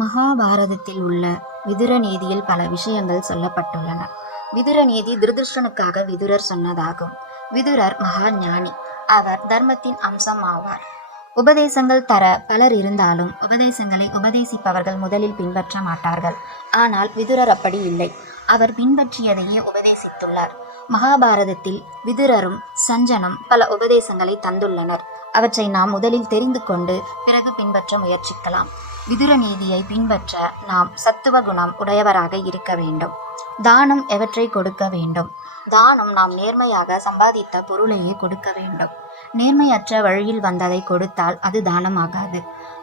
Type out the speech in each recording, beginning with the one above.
மகாபாரதத்தில் உள்ள விதுர நீதியில் பல விஷயங்கள் சொல்லப்பட்டுள்ளன. விதுர நீதி திருதர்ஷனுக்காக விதுரர் சொன்னதாகும். விதுரர் மகா ஞானி. அவர் தர்மத்தின் அம்சம் ஆவார். உபதேசங்கள் தர பலர் இருந்தாலும் உபதேசங்களை உபதேசிப்பவர்கள் முதலில் பின்பற்ற மாட்டார்கள். ஆனால் விதுரர் அப்படி இல்லை. அவர் பின்பற்றியதையே உபதேசித்துள்ளார். மகாபாரதத்தில் விதுரரும் சஞ்சனம் பல உபதேசங்களை தந்துள்ளனர். அவற்றை நாம் முதலில் தெரிந்து கொண்டு பிறகு பின்பற்ற முயற்சிக்கலாம். விதுர நீதியை பின்பற்ற நாம் சத்துவ குணம் உடையவராக இருக்க வேண்டும். தானம் எவற்றை கொடுக்க வேண்டும்? தானம் நாம் நேர்மையாக சம்பாதித்த பொருளையே கொடுக்க வேண்டும். நேர்மையற்ற வழியில் வந்ததை கொடுத்தால் அது தானமாகாது.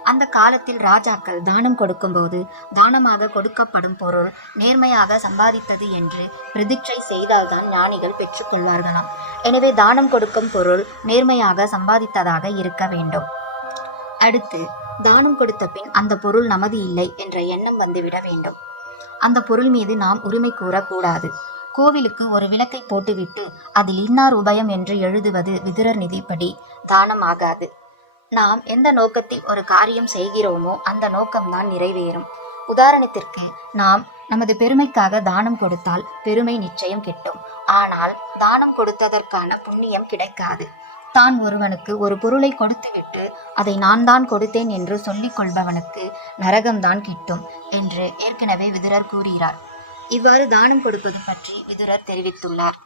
அந்த காலத்தில் ராஜாக்கள் தானம் கொடுக்கும்போது தானமாக கொடுக்கப்படும் பொருள் நேர்மையாக சம்பாதித்தது என்று பிரதிட்சை செய்தால்தான் ஞானிகள் பெற்றுக்கொள்வார்களாம். எனவே தானம் கொடுக்கும் பொருள் நேர்மையாக சம்பாதித்ததாக இருக்க வேண்டும். அடுத்து, தானம் கொடுத்த பின் அந்த பொருள் நமது இல்லை என்ற எண்ணம் வந்துவிட வேண்டும். அந்த பொருள் மீது நாம் உரிமை கூறக்கூடாது. கோவிலுக்கு ஒரு விளக்கை போட்டுவிட்டு அதில் இன்னார் உபயம் என்று எழுதுவது விதுரர் நிதிப்படி தானமாகாது. நாம் எந்த நோக்கத்தில் ஒரு காரியம் செய்கிறோமோ அந்த நோக்கம்தான் நிறைவேறும். உதாரணத்திற்கு, நாம் நமது பெருமைக்காக தானம் கொடுத்தால் பெருமை நிச்சயம் கிட்டும். ஆனால் தானம் கொடுத்ததற்கான புண்ணியம் கிடைக்காது. தான் ஒருவனுக்கு ஒரு பொருளை கொடுத்துவிட்டு அதை நான் தான் கொடுத்தேன் என்று சொல்லிக் கொள்பவனுக்கு நரகம்தான் கிட்டும் என்று ஏற்கனவே விதுரர் கூறுகிறார். இவ்வாறு தானம் கொடுப்பது பற்றி விதுரர் தெரிவித்துள்ளார்.